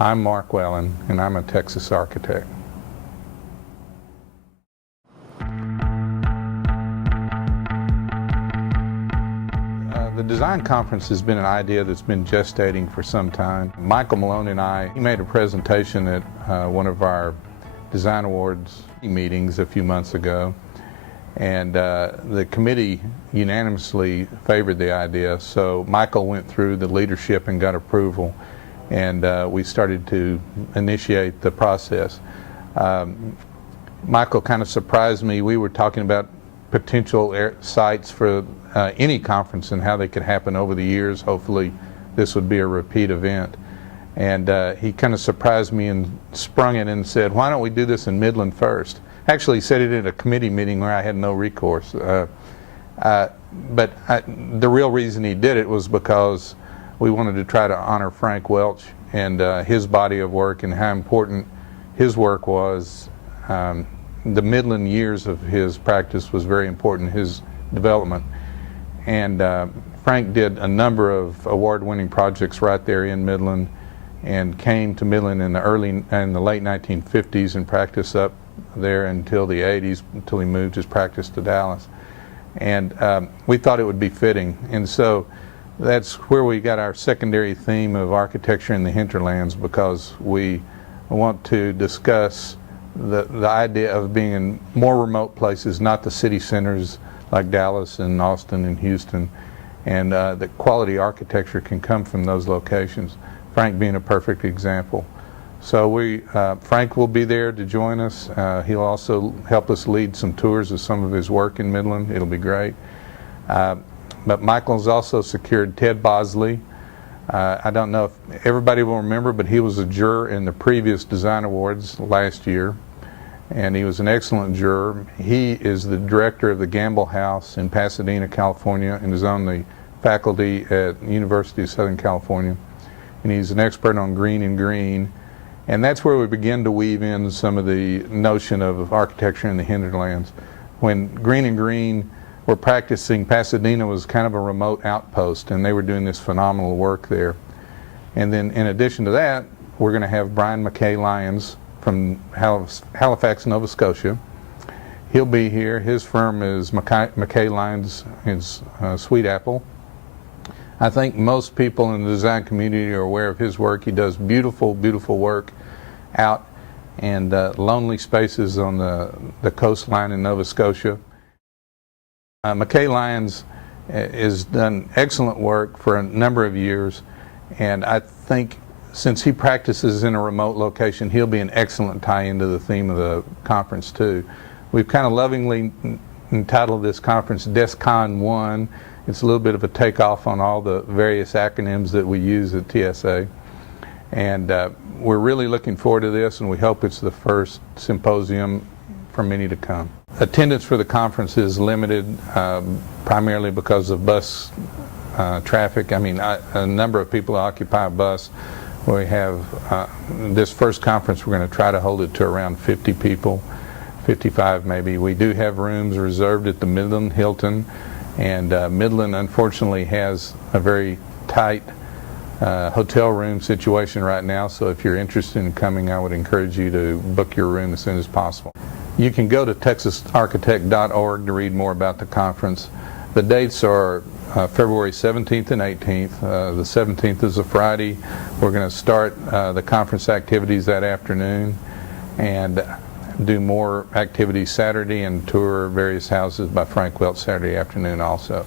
I'm Mark Wellen, and I'm a Texas architect. The design conference has been an idea that's been gestating for some time. Michael Maloney and he made a presentation at one of our design awards meetings a few months ago, and the committee unanimously favored the idea. So Michael went through the leadership and got approval, and we started to initiate the process. Michael kind of surprised me. We were talking about potential sites for any conference and how they could happen over the years. Hopefully this would be a repeat event. And he kind of surprised me and sprung it and said, why don't we do this in Midland first? Actually, he said it at a committee meeting where I had no recourse. The real reason he did it was because we wanted to try to honor Frank Welch and his body of work and how important his work was. The Midland years of his practice was very important, his development. And Frank did a number of award-winning projects right there in Midland, and came to Midland in the late 1950s and practiced up there until the 80s, until he moved his practice to Dallas. And we thought it would be fitting. And so that's where we got our secondary theme of architecture in the hinterlands, because we want to discuss the idea of being in more remote places, not the city centers like Dallas and Austin and Houston, and that quality architecture can come from those locations, Frank being a perfect example. So Frank will be there to join us. He'll also help us lead some tours of some of his work in Midland. It'll be great. But Michael's also secured Ted Bosley. I don't know if everybody will remember, but he was a juror in the previous design awards last year, and he was an excellent juror. He is the director of the Gamble House in Pasadena, California, and is on the faculty at the University of Southern California. And he's an expert on green and green. And that's where we begin to weave in some of the notion of architecture in the hinterlands. When Green and Green were practicing, Pasadena was kind of a remote outpost, and they were doing this phenomenal work there. And then in addition to that, we're going to have Brian MacKay-Lyons from Halifax, Nova Scotia. He'll be here. His firm is MacKay-Lyons Sweetapple. I think most people in the design community are aware of his work. He does beautiful, beautiful work out in lonely spaces on the coastline in Nova Scotia. McKay Lyons has done excellent work for a number of years, and I think since he practices in a remote location, he'll be an excellent tie-in to the theme of the conference too. We've kind of lovingly entitled this conference DESCON 1. It's a little bit of a takeoff on all the various acronyms that we use at TSA. And we're really looking forward to this, and we hope it's the first symposium for many to come. Attendance for the conference is limited primarily because of bus traffic. I mean, a number of people occupy a bus. We have this first conference, we're going to try to hold it to around 50 people, 55 maybe. We do have rooms reserved at the Midland Hilton. And Midland, unfortunately, has a very tight hotel room situation right now, so if you're interested in coming, I would encourage you to book your room as soon as possible. You can go to texasarchitect.org to read more about the conference. The dates are February 17th and 18th. The 17th is a Friday. We're going to start the conference activities that afternoon and do more activities Saturday and tour various houses by Frank Welch Saturday afternoon also.